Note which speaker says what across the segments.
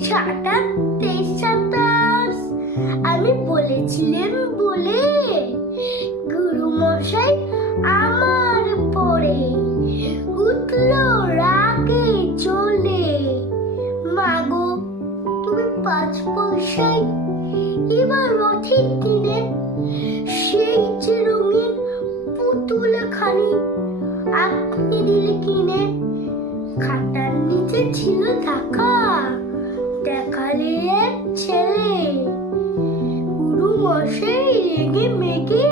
Speaker 1: সাতাশ তেইশ সাতাশ আমি বলেছিলেন বলে গুরু মশাই আমার পরে উঠল রাগে চলে মাগো, তুমি পাঁচ পয়সায় এবার রথে কিনে সেই যে রঙিন পুতুল খানি আপনি দিলে কিনে। খাতার নিচে ছিল টাকা মশাই রেগে মেগে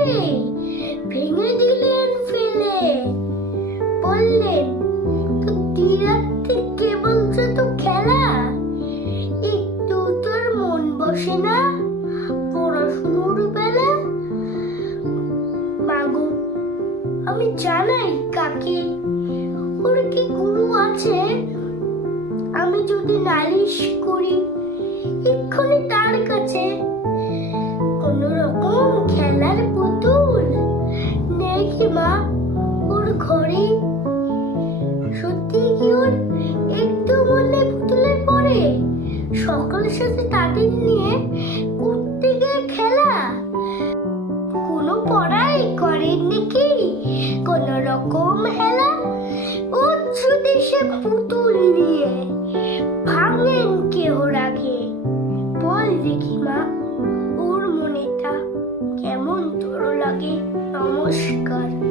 Speaker 1: ভেঙে দিলেন ফেলে। বললেন তো দিরাত্রি কেবল তো খেলা? একটু তোর মন বসে না পড়াশুনোর বেলা? মাগো, আমি জানাই কাকে, ওর কি গুরু আছে? আমি যদি নালিশ করি, এক্ষুনি তার কাছে জানিস মা, ওর ঘরে। সত্যি কি ওর একটু মনে পুতুলের পরে? সকলের সাথে তাদের নিয়ে কুর্তিকে খেলা। কোনো পড়াই করেননি কি কোন রকম হেলা? ও যদি সে পুতুল নিয়ে ভাঙেন কেউ ভালো লাগে নমস্কার।